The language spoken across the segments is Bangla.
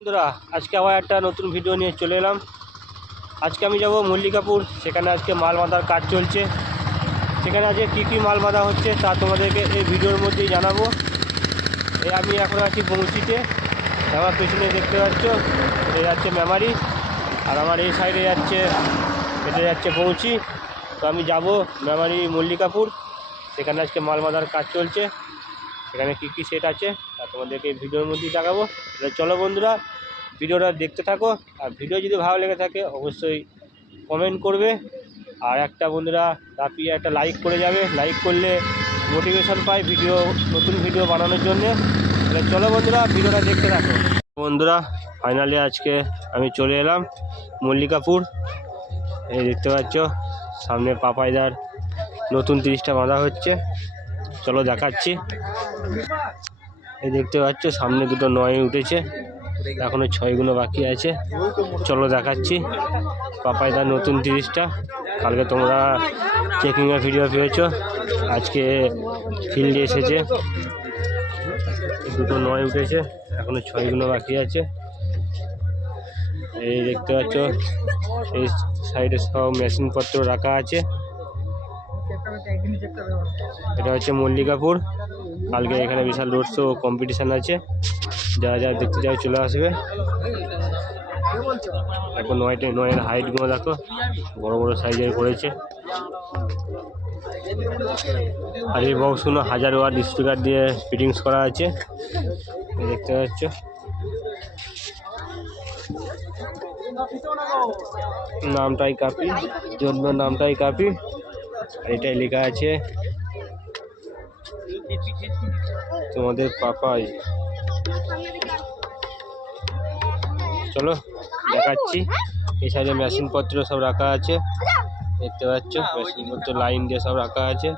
বন্ধুরা, আজকে আবার একটা নতুন ভিডিও নিয়ে চলে এলাম। আজকে আমি যাব মল্লিকাপুর, সেখানে আজকে মাল বাঁধার কাজ চলছে। সেখানে আজকে কী কী মাল বাঁধা হচ্ছে তা তোমাদেরকে এই ভিডিওর মধ্যেই জানাব। এই আমি এখন আছি বংশিতে, আমার পেছনে দেখতে পাচ্ছ এটা যাচ্ছে মেমারি, আর আমার এই সাইডে যাচ্ছে, এটা যাচ্ছে পৌঁছি তো আমি যাব মেমারি মল্লিকাপুর, সেখানে আজকে মাল বাঁধার কাজ চলছে। সেখানে কী কী সেট আছে? তোমাদেরকে ভিডিওর মধ্যেই দেখাবো। তাহলে চলো বন্ধুরা, ভিডিওটা দেখতে থাকো। আর ভিডিও যদি ভালো লেগে থাকে, অবশ্যই কমেন্ট করবে। আর একটা বন্ধুরা তাপিয়ে একটা লাইক করে যাবে। লাইক করলে মোটিভেশন পাই ভিডিও, নতুন ভিডিও বানানোর জন্যে। তাহলে চলো বন্ধুরা, ভিডিওটা দেখতে থাকো। বন্ধুরা ফাইনালি আজকে আমি চলে এলাম মল্লিকাপুর। এই দেখতে পাচ্ছ, সামনে পাপাইদার নতুন তিরিশটা বাঁধা হচ্ছে। চলো দেখাচ্ছি। এই দেখতে পাচ্ছ, সামনে দুটো নয় উঠেছে। এখনও ছয় ছয়গুলো বাকি আছে। চলো দেখাচ্ছি। পাপাইদার নতুন তিরিশটা। কালকে তোমরা চেকিংয়ের ভিডিও পেয়েছ। আজকে ফিল্ডে এসেছে। দুটো নয় উঠেছে, এখনও ছয় ছয়গুলো বাকি আছে। এই দেখতে পাচ্ছ, এই সাইডে সব মেশিনপত্র রাখা আছে। এটা হচ্ছে মল্লিকাপুর। কালকে এখানে বিশাল রোড শো কম্পিটিশান আছে। যারা যারা দেখতে চাও চলে আসবে। এখন নয়টা নয়ের হাইটগুলো দেখো। বড় বড় সাইজের করেছে। আর এই বক্সগুলো হাজার ওয়াট স্পিকার দিয়ে ফিটিংস করা আছে। দেখতে পাচ্ছ? নামটাই কাপি জন্ম নামটাই কাপি। আর এটাই লেখা আছে তোমাদের পাপাই। চলো, দেখাচ্ছি। এই সাইডে মেশিনপত্র সব রাখা আছে, দেখতে পাচ্ছ? মেশিনপত্র লাইন দিয়ে সব রাখা আছে।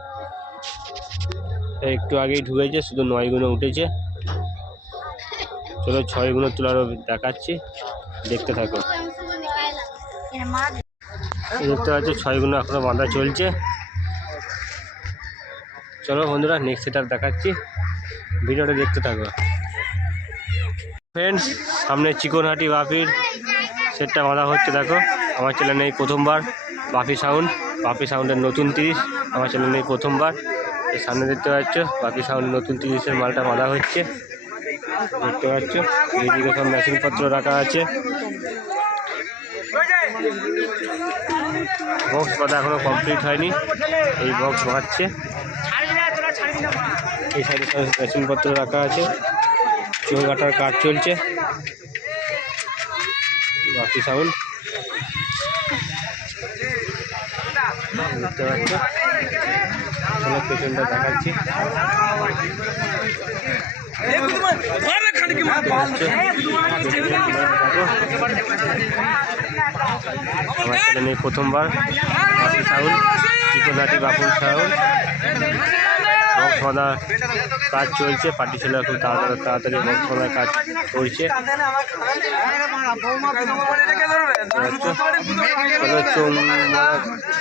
একটু আগেই ঢুকেছে, শুধু নয়গুলো উঠেছে। চলো ছয় ছয়গুলো তোলারও দেখাচ্ছি। দেখতে থাকো। দেখতে পাচ্ছ ছয়গুলো এখনও বাঁধা চলছে। চলো বন্ধুরা নেক্সট সেট দেখাচ্ছি। ভিডিওটা দেখতে থাকো। ফ্রেন্ডস সামনে চিকনহাটি বাপির সেটটা বাঁধা হচ্ছে, দেখো। আমার চ্যানেলে এই প্রথমবার, বাপি সাউন্ড বাপি সাউন্ডের নতুন তিরিশ, আমার চ্যানেলে এই প্রথমবার। সামনে দেখতে পাচ্ছ, বাপি সাউন্ডের নতুন তিরিশের মালটা বাঁধা হচ্ছে। দেখতে পাচ্ছ, এইদিকে সব মেশিনপত্র রাখা আছে। বক্স বাঁধা এখনও কমপ্লিট হয়নি। এই বক্স বাঁধছে। এই সাইডে সব মেশিনপত্র রাখা আছে। চোখ কাটার কাজ চলছে। বাকি সাউন্ড পাচ্ছ। চলো পেছনটা দেখাচ্ছি। আমার ছেলে নেই প্রথমবার। বাপি সাউন্ড চিকনাটি বাপুর সাউন্ড বক্স কাজ চলছে, পার্টি ছেলে খুব তাড়াতাড়ি তাড়াতাড়ি বক্স কাজ করছে।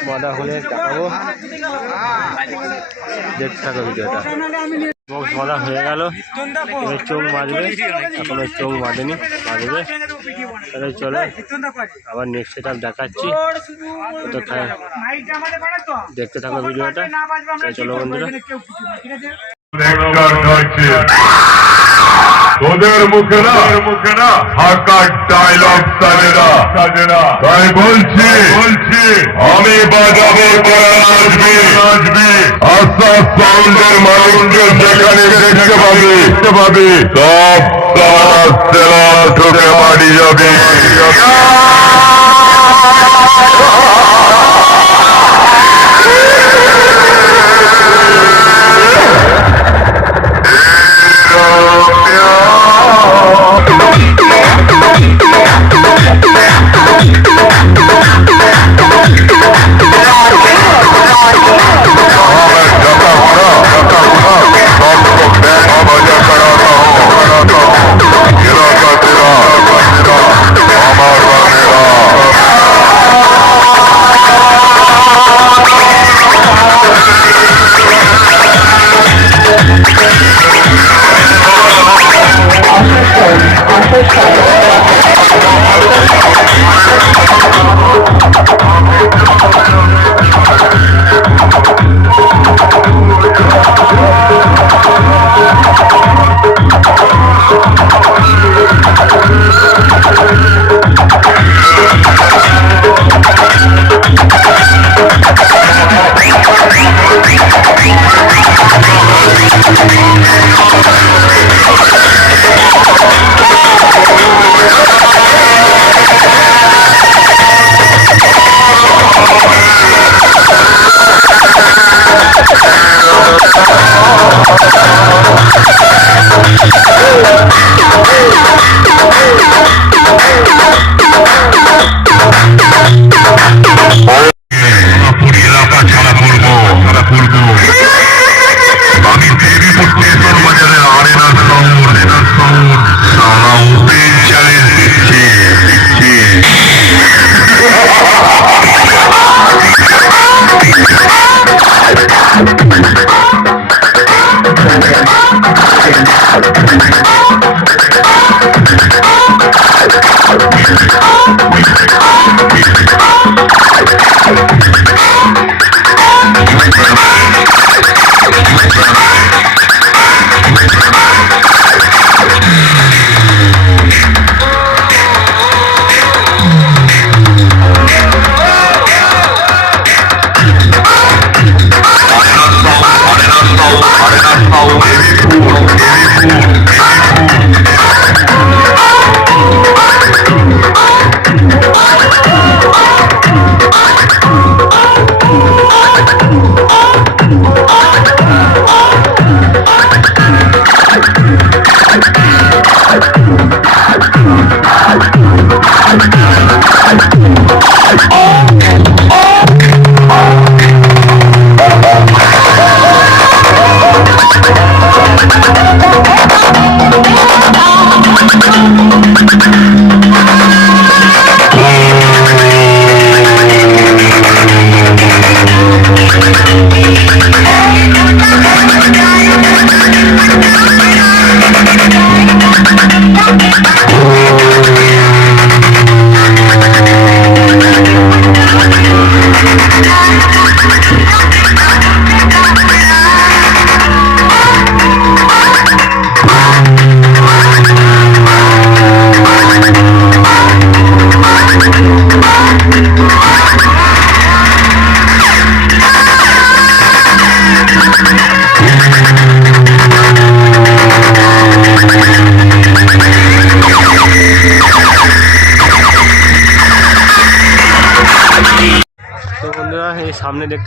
মাদা হলে দেখাবো। দেখতে থাকো ভিডিওটা। বক্স বাঁধা হয়ে গেল। চোখ বাঁধবে এখনও চোখ বাঁধেনি বাঁধবে তাহলে চলে, আবার নেক্সট সেটা দেখাচ্ছি। তো দেখতে থাকো ভিডিওটা। চলো বন্ধুরা। তোদের মুখে না মুখে না হাকার ডায়লগ সাজেরা। না সাজে না তাই বলছি বলছি আমি বাজাবো আসবে আসবে আস্থা সাউন্ডের মানুষকে যেখানে দেখতে পাবে। দেখতে পাবে। সব তারা ঢুকে বাড়ি যাবে।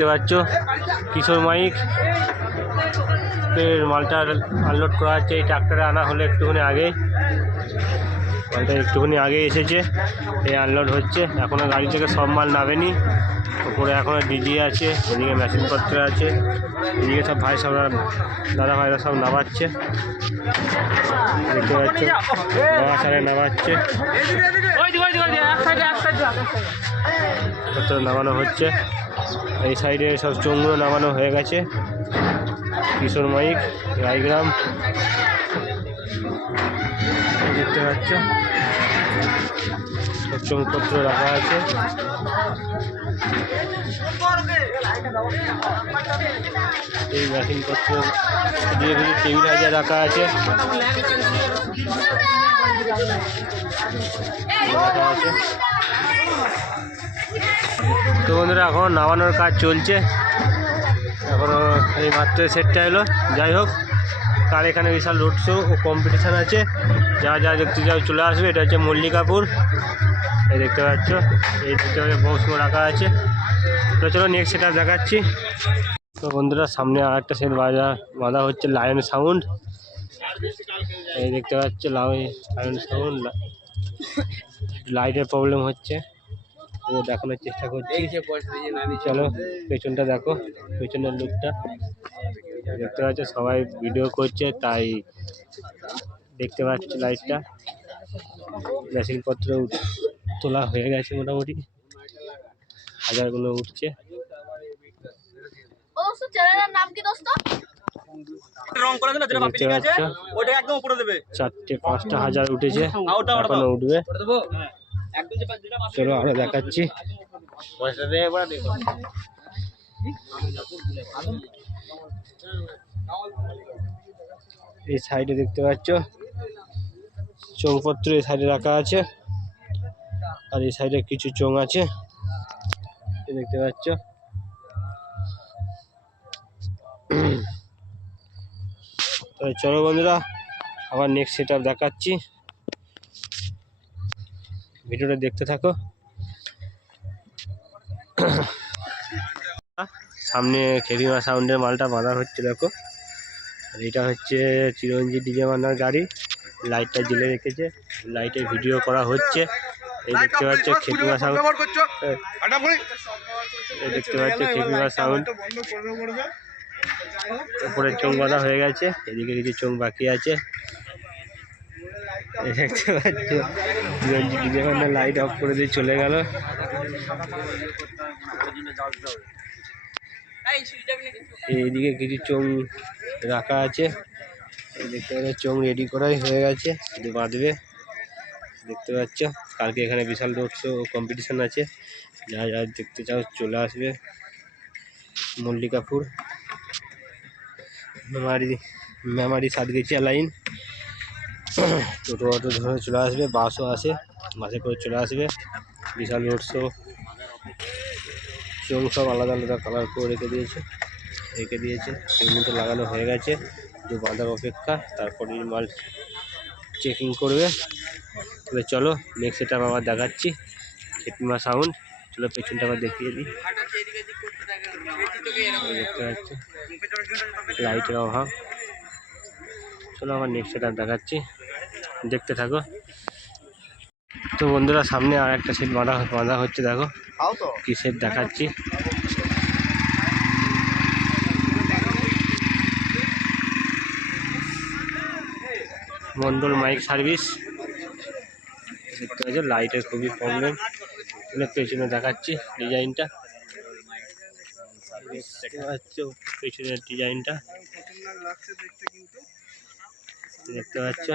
দেখতে পাচ্ছ? কিশোর মাইক। এর মালটা আনলোড করা হচ্ছে এই ট্রাক্টরে আনা হলো একটুখানি আগে। মালটা একটুখানি আগে এসেছে এই আনলোড হচ্ছে। এখনও গাড়ি থেকে সব মাল নামেনি। উপরে এখনও ডিজি আছে এদিকে মেশিনপত্র আছে এদিকে সব ভাই সব দাদা ভাইরা সব নামাচ্ছে। দেখতে পাচ্ছ বাবা সারে নামাচ্ছে। নামানো হচ্ছে। এই সাইডে সব চোঙগুলো নামানো হয়ে গেছে। কিশোর মাইক রায়গ্রাম। দেখতে পাচ্ছ? সব চোঙপত্র রাখা আছে। এই মেশিনপত্র দিয়ে কিছু টেবিল হাজার রাখা আছে। রাখা আছে। তো বন্ধুরা, এখন নামানোর কাজ চলছে। এখনও এই মাত্র সেটটা এলো যাই হোক কার এখানে বিশাল রোড শো ও কম্পিটিশান আছে। যা যা দেখতে যাও, চলে আসবে। এটা হচ্ছে মল্লিকাপুর। এই দেখতে পাচ্ছ, এই দেখতে পাচ্ছ বক্স রাখা আছে। তো চলো নেক্সট সেটা দেখাচ্ছি। তো বন্ধুরা, সামনে আর একটা সেট বাজা বাঁধা হচ্ছে লায়ন সাউন্ড এই দেখতে পাচ্ছ লায়ন সাউন্ড লাইটের প্রবলেম হচ্ছে। ও দেখানোর চেষ্টা করছি। চলো পেছনটা দেখো পেছনের লুকটা দেখতে পাচ্ছ সবাই ভিডিও করছে তাই দেখতে পাচ্ছি লাইটটা মেশিনপত্র তোলা হয়ে গেছে মোটামুটি। হাজারগুলো উঠছে। ও দোস্ত চ্যানেলের নাম কি দোস্ত? রং করে দিলে যেটা বাপি দেখতে ঠিক আছে পাচ্ছ? ওটা একদম উপরে দেবে। চারটে পাঁচটা হাজার উঠেছে। উঠবে। চলো আরও দেখাচ্ছি। এই সাইডে দেখতে পাচ্ছ? চোঙপত্র এই সাইডে রাখা আছে। আর এই সাইডে কিছু চোঙ আছে। দেখতে পাচ্ছ? চলো বন্ধুরা আবার নেক্সট সেট দেখাচ্ছি। ভিডিওটা দেখতে থাকো। সামনে খেলিমা সাউন্ডের মালটা বাঁধা হচ্ছে দেখো। আর এটা হচ্ছে চিরঞ্জিত ডিজে মান্নার গাড়ি। লাইটটা জ্বেলে রেখেছে। লাইটে ভিডিও করা হচ্ছে। এই দেখতে পাচ্ছ খেপিমা সাউন্ড। এই দেখতে পাচ্ছ খেপিমা সাউন্ড। উপরে চোখ বাঁধা হয়ে গেছে। এদিকে কিছু চোখ বাকি আছে। দেখতে পাচ্ছ লাইট অফ করে দিয়ে চলে গেল। এইদিকে কিছু চোং রাখা আছে। দেখতে পাচ্ছ চোং রেডি করাই হয়ে গেছে, শুধু বাঁধবে। দেখতে পাচ্ছ, কালকে এখানে বিশাল রোড শো কম্পিটিশান আছে। যা যা দেখতে চাও চলে আসবে। মল্লিকাপুর। মেমারি মেমারি সাতগেছিয়া লাইন টোটো অটো ধরে চলে আসবে বাসও আসে বাসে করে চলে আসবে। বিশাল রোড শো চোং সব আলাদা আলাদা কালার করে রেখে দিয়েছে রেখে দিয়েছে। সেগুলো লাগানো হয়ে গেছে, দু বাঁধার অপেক্ষা, তারপরে মাল চেকিং করবে। তবে চলো নেক্সট এটা আবার দেখাচ্ছি। খেপিমা সাউন্ড চলো পেছনটা আবার দেখিয়ে দিই। দেখতে পাচ্ছি? লাইটের অভাব। চলো আবার নেক্সট এটা দেখাচ্ছি। দেখতে থাকো। তো বন্ধুরা সামনে আর একটা সেট বাঁধা বাঁধা হচ্ছে দেখো। কি সেট দেখাচ্ছি। মন্ডল মাইক সার্ভিস দেখতে পাচ্ছ লাইটের খুবই প্রবলেম পেছনে দেখাচ্ছি ডিজাইনটা দেখতে পাচ্ছ পেছনের ডিজাইনটা দেখতে পাচ্ছ।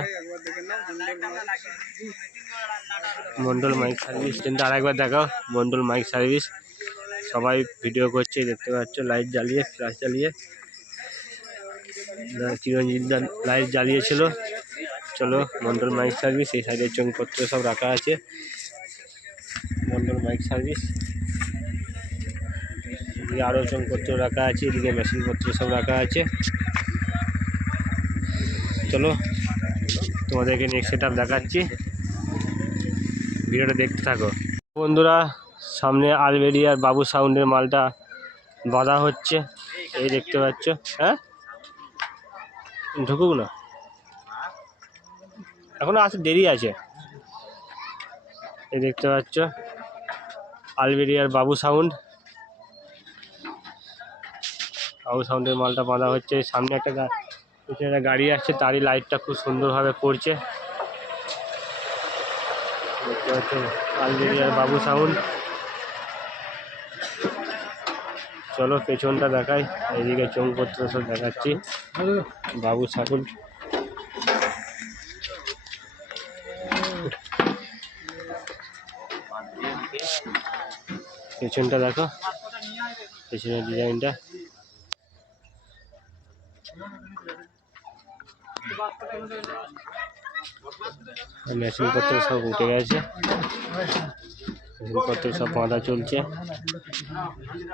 Mondal mike service. কিন্তু আরেকবার দেখাও মন্ডল মাইক সার্ভিস। সবাই ভিডিও করছে দেখতে পাচ্ছ লাইট জ্বালিয়ে ফ্ল্যাশ জ্বালিয়ে। না, চিরঞ্জিত দা লাইট জ্বালিয়েছিল। চলো মন্ডল মাইক সার্ভিস এই সাইডের চংপত্র সব রাখা আছে। Mondal mike service. এদিকে আরও চংপত্র রাখা আছে এদিকে মেশিনপত্র সব রাখা আছে। চলো, তোমাদেরকে নেক্সট সেট দেখাচ্ছি। ভিডিওটা দেখতে থাকো। বন্ধুরা, সামনে আলবেরিয়ার বাবু সাউন্ডের মালটা বাঁধা হচ্ছে। এই দেখতে পাচ্ছ হ্যাঁ? ঢুকুক না। এখনও আসতে দেরি আছে। এই দেখতে পাচ্ছ আলবেরিয়ার বাবু সাউন্ড। বাবু সাউন্ডের মালটা বাঁধা হচ্ছে। সামনে একটা পিছনে একটা গাড়ি আসছে, তারই লাইটটা খুব সুন্দরভাবে পড়ছে। আলবেরিয়ার বাবু সাউন্ড চলো পেছনটা দেখাই, এইদিকে চৌপত্র সব দেখাচ্ছি। বাবু সাউন্ড পেছনটা দেখো, পেছনের ডিজাইনটা মেশিনপত্র সব উঠে গেছে। মেশিনপত্র সব বাঁধা চলছে।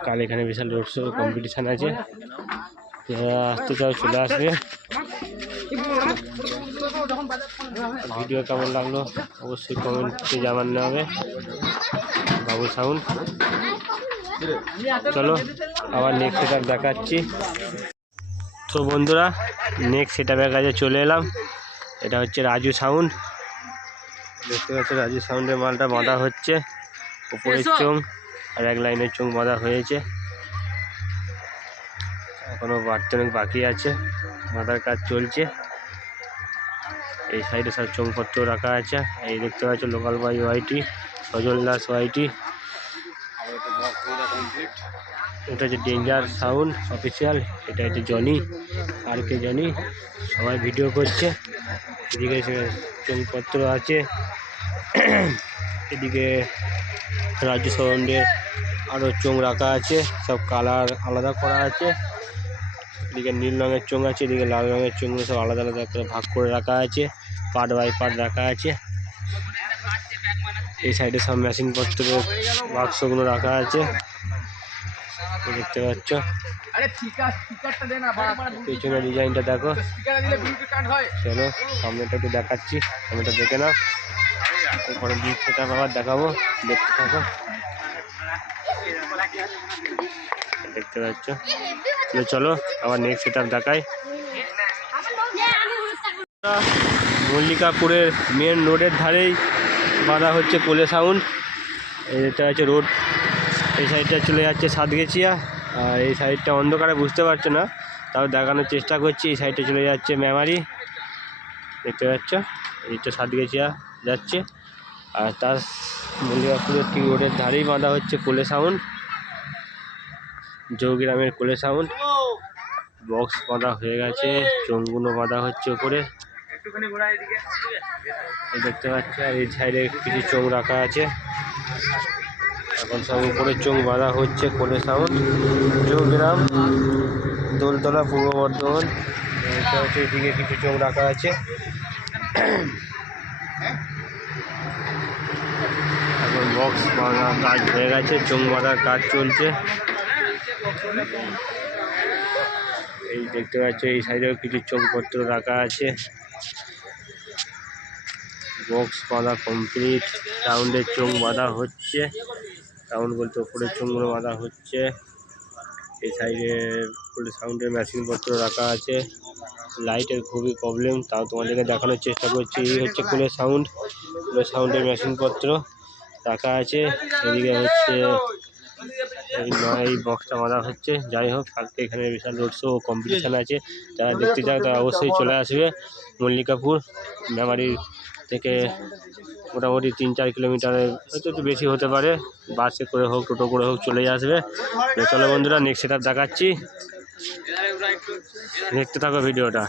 কাল এখানে বিশাল রোড শো কম্পিটিশান আছে। আসতে চাও, চলে আসবে। ভিডিও কেমন লাগল? অবশ্যই কমেন্টে জানানো হবে বাবু সাউন্ড। চলো, আবার নেক্সট সেট দেখাচ্ছি। তো বন্ধুরা নেক্সট সেটআপের কাছে চলে এলাম। এটা হচ্ছে রাজু সাউন্ড দেখতে পাচ্ছ রাজু সাউন্ডের মালটা বাঁধা হচ্ছে। উপরের চোং আর এক লাইনের চোং বাঁধা হয়েছে। এখনও বাড়তে অনেক বাকি আছে। বাঁধার কাজ চলছে। এই সাইডে সব চোংপত্র রাখা আছে। এই দেখতে পাচ্ছ local by YT Sajal Das YT এটা হচ্ছে ডেঞ্জার সাউন্ড অফিসিয়াল এটা হচ্ছে জনি আর কে জনি সবাই ভিডিও করছে। এদিকে চোংপত্র আছে। এদিকে রাজ্য সাউন্ডের আরও চোং রাখা আছে। সব কালার আলাদা করা আছে। এদিকে নীল রঙের চোং আছে, এদিকে লাল রঙের চোঙগুলো সব আলাদা আলাদা করে ভাগ করে রাখা আছে। পার্ট বাই পার্ট রাখা আছে। এই সাইডে সব মেশিনপত্রের বাক্সগুলো রাখা আছে। দেখতে পাচ্ছ। পেছনে ডিজাইনটা দেখো। চলো সামনেটা একটু দেখাচ্ছি সামনেটা দেখে নাও। এরপরে দিক সেটা আবার দেখাবো দেখতে থাকো। দেখতে পাচ্ছ? চলো আবার নেক্সট সেট দেখাই। মল্লিকাপুরের মেন রোডের ধারেই বাঁধা হচ্ছে কোলে সাউন্ড এটা হচ্ছে রোড এই সাইডটা চলে যাচ্ছে সাতগেছিয়া। আর এই সাইডটা অন্ধকারে বুঝতে পারছ না তাও দেখানোর চেষ্টা করছি। এই সাইডে চলে যাচ্ছে মেমারি। দেখতে পাচ্ছ? এইটা সাতগেছিয়া যাচ্ছে। আর তার মল্লিকাপুরের ঠিক রোডের ধারেই বাঁধা হচ্ছে কোলে সাউন্ড। জৌগ্রামের কোলে সাউন্ড। বক্স বাঁধা হয়ে গেছে চোঙগুলো বাঁধা হচ্ছে ওপরে। দেখতে পাচ্ছ? আর এই সাইডে কিছু চোখ রাখা আছে। এখন সব উপরে চোখ বাঁধা হচ্ছে কোলে সাউন্ড। জৌগ্রাম দোলতলা, পূর্ব বর্ধমান। এদিকে কিছু চোখ রাখা আছে। এখন বক্স বাঁধা কাজ হয়ে গেছে, চোখ বাঁধার কাজ চলছে। এই দেখতে পাচ্ছ, এই সাইডেও কিছু চোখপত্র রাখা আছে। বক্স বাঁধা কমপ্লিট সাউন্ডের চোখ বাঁধা হচ্ছে। সাউন্ড বলতে ওপরের চোখগুলো বাঁধা হচ্ছে। এই সাইডে সাউন্ডের মেশিনপত্র রাখা আছে। লাইটের খুবই প্রবলেম তাও তোমাদেরকে দেখানোর চেষ্টা করছি। এই হচ্ছে কুলের সাউন্ড। কুলের সাউন্ডের মেশিনপত্র রাখা আছে। এদিকে হচ্ছে এই বক্সটা বাঁধা হচ্ছে। যাই হোক কালকে এখানে বিশাল রোড শো কম্পিটিশান আছে। যারা দেখতে চায় তারা অবশ্যই চলে আসবে। মল্লিকাপুর, মেমারি থেকে মোটামুটি তিন চার কিলোমিটারের হয়তো একটু বেশি হতে পারে। বাসে করে হোক, টোটো করে হোক চলে আসবে। চলো বন্ধুরা নেক্সট সেটা দেখাচ্ছি। দেখতে থাকো ভিডিওটা।